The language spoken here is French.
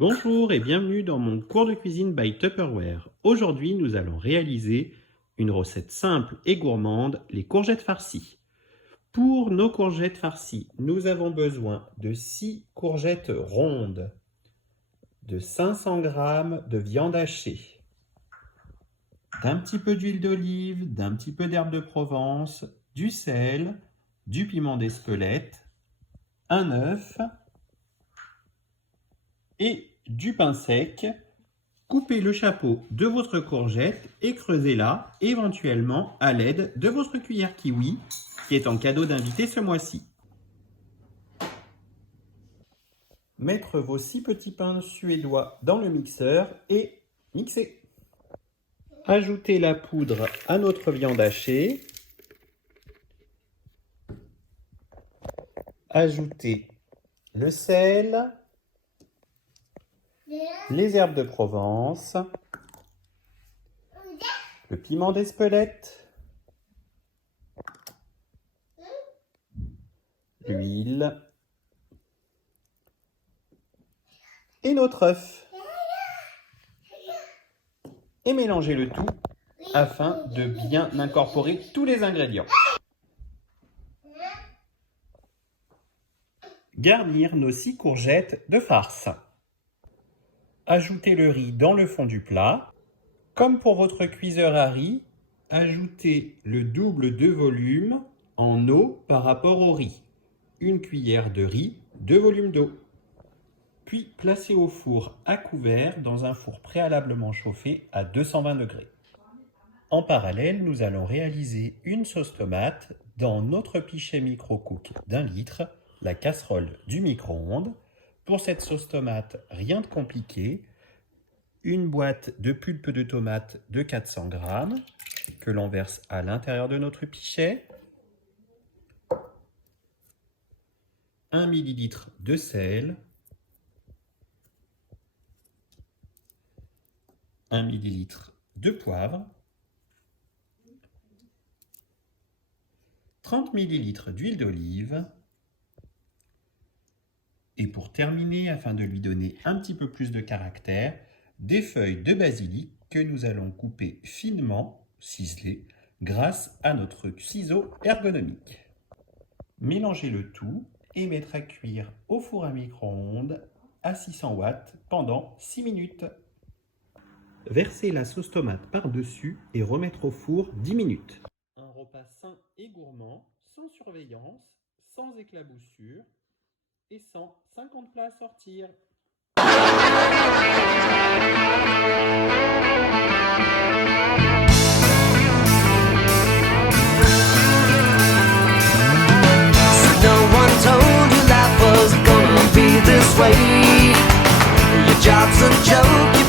Bonjour et bienvenue dans mon cours de cuisine by Tupperware. Aujourd'hui, nous allons réaliser une recette simple et gourmande, les courgettes farcies. Pour nos courgettes farcies, nous avons besoin de 6 courgettes rondes, de 500 g de viande hachée, d'un petit peu d'huile d'olive, d'un petit peu d'herbe de Provence, du sel, du piment d'Espelette, un œuf et du pain sec. Coupez le chapeau de votre courgette et creusez-la éventuellement à l'aide de votre cuillère kiwi qui est en cadeau d'invité ce mois-ci. Mettre vos 6 petits pains suédois dans le mixeur et mixer. Ajoutez la poudre à notre viande hachée. Ajoutez le sel, les herbes de Provence, le piment d'Espelette, l'huile et notre œuf. Et mélangez le tout afin de bien incorporer tous les ingrédients. Garnir nos 6 courgettes de farce. Ajoutez le riz dans le fond du plat. Comme pour votre cuiseur à riz, ajoutez le double de volume en eau par rapport au riz. Une cuillère de riz, 2 volumes d'eau. Puis placez au four à couvert dans un four préalablement chauffé à 220 degrés. En parallèle, nous allons réaliser une sauce tomate dans notre pichet micro-cook d'1 litre, la casserole du micro-ondes. Pour cette sauce tomate, rien de compliqué. Une boîte de pulpe de tomate de 400 g que l'on verse à l'intérieur de notre pichet. 1 ml de sel. 1 ml de poivre. 30 ml d'huile d'olive. Et pour terminer, afin de lui donner un petit peu plus de caractère, des feuilles de basilic que nous allons couper finement, ciselées, grâce à notre ciseau ergonomique. Mélangez le tout et mettre à cuire au four à micro-ondes à 600 watts pendant 6 minutes. Versez la sauce tomate par-dessus et remettre au four 10 minutes. Un repas sain et gourmand, sans surveillance, sans éclaboussure, et 150 plats à sortir. No one told you life was gonna be this way. Your job's a joke.